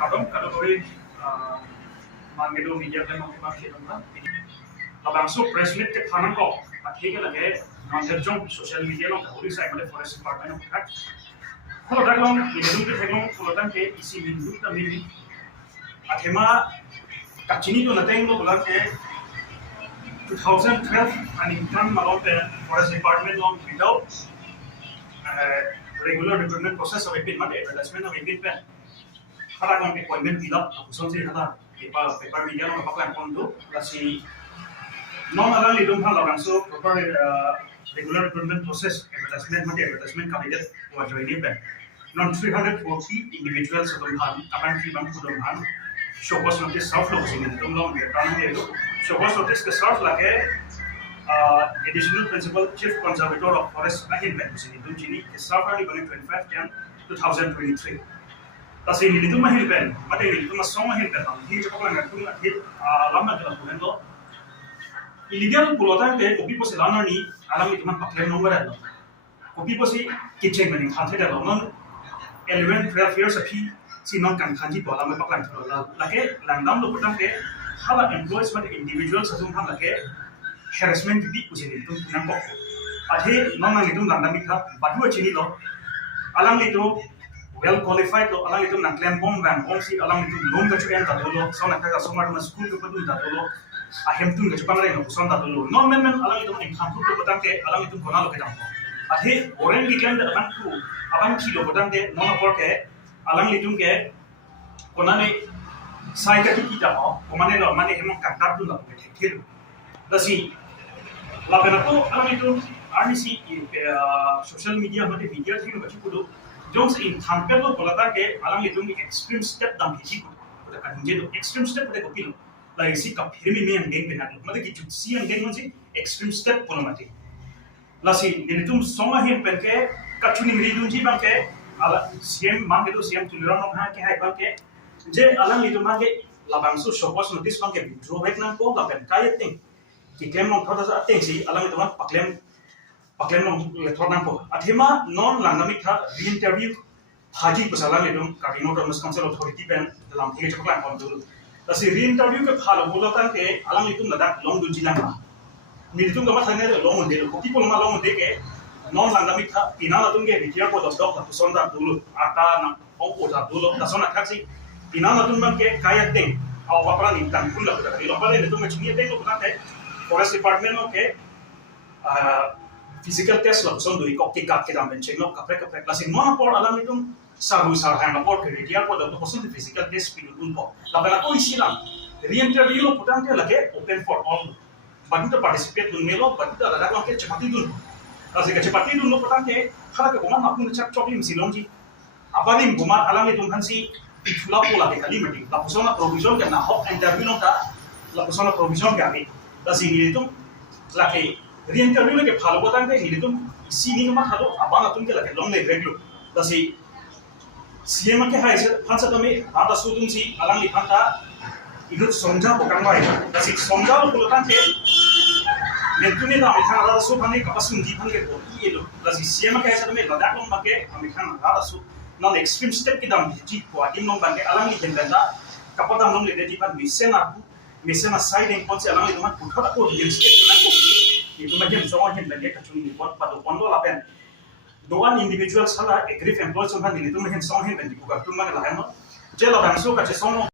kadang koi mangedo media kan mau pakai dong labang so press meet ke phanang ko athike lage mandir jong social media lo hori sai male forest department of kat kholo daglong idum ke thegong kholodan ke isi mindu ta mini athema kachini to nateng lo bola ke 2012 ani kan malo pe forest department lo without regular recruitment process of epin mate adjustment of epin pe hara kon appointment dila uson se hada paper media lo paklan kondo lasi non alang lidum ha labang so proper regular recruitment process advertisement candidate wa join pe non 340 individuals dum han apan ki bang kudum han showcase notice south lo sing dum lo me tan le do showcase notice ke south lage additional principal chief conservator of forest ahin pe sing dum jini ke south ali bani 25 jan 2023 tasi ni dum mahil pen mate ni dum song mahil pen hi chokla na tum hi lamma kala pulen do illegal pulotan te kopi posi lana ni alam itu man pakai nomor ada kopi posi kitchen maning khanse da non 11 12 years api si non kan khanji to alam pakai to la lake landam lo putan te hala employees mate individuals asum han lake harassment di usin itu nang ko athe non nang itu landam ikha badu chini lo alam itu well qualified lo alam itu nang claim bom ban bom si alam itu loan ka chuan da lo sona ka somar ma school ko padu da lo ahem tun ke chupang reng uson da dulu non men alang itu ing khampu ko batang ke alang itu kona lo ke dang athe oren gi kan da ban tu abang ki lo batang ke non apor ke alang itu ke kona ne sai ka ki ta ho komane lo mane hem ka ta dun la ke thil da si la bena to alang itu rnc social media mate media thil ba chi ko do jong se in thampe lo bolata ke alang itu extreme step dam hi ko da kan je do extreme step de ko pilo like si ka phirmi me ang geng penat mate ki si ang geng si extreme step kono mate la si dinitum songa hin pen ke kachuni ri dun ji bang ke ala siem mang ke do siem tuliran no ha ke hai bang ke je alang li tu mang ke labang su shopos notice bang ke draw back nang ko la pen kai ting ki kem no thoda sa ting si alang itu mang paklem no le thoda nang ko athema non langami tha re interview haji pasala le dum kabino to council authority pen dalam thege chakla kon dulu tasi re-interview ke phalo bulatan ke alang itu nadak long dun jilang ma ni itu gama thane long onde ko people ma long onde ke non langami tha pina la tunge bitia ko dok la sonda dulu ata na ong da dulu da sona khaksi pina la tun bang ke kaya teng aw wapra ni tan kul la da lo pale ni tunge chini teng ko ta forest department no ke physical test la son do ko ke kat ke dam ben cheno kapre klasi non por alang itu saru sar hang lapor ke dia ko da ko sun physical test pi dun ko la bala ko isilang re-interview lo putan ke lage open for all bagi to participate dun melo bagi to ada ke chapati dun kasi ke chapati dun lo putan ke khala ke goma mapun chap chopim silong ji apani goma alami dun hansi itula ko la ke kali mati la pusona provision ke na hok interview no ta la pusona provision ke ami kasi ni tum la ke re-interview ke phalo putan ke ni tum si ni ma thado abana tum ke la ke long le regular kasi CM के हाई से फंसा तो मैं आता सुधुम सी अलग लिखा था इधर समझा को कंगाई तसी समझा को लोगों के नेतुने था अमेरिकन आधा सु फंदे कपसून जी फंदे को ये लो तसी CM के हाई से तो मैं लद्दाख लोग बाके अमेरिकन आधा सु नॉन एक्सट्रीम स्टेप की दाम जी को आदिम लोग बाके अलग लिखें बंदा कपड़ा लोग लेते जी पर मिशन साइड इन कौन से अलग लिखा कुछ को रियल स्टेप ना को ये तो मैं जब समझ नहीं लगे कचुनी बहुत पर तो कौन लो लापेन doan individual sala agree employees on han ni tum hen song hen ben di buka tum man la han no je la ban so ka che song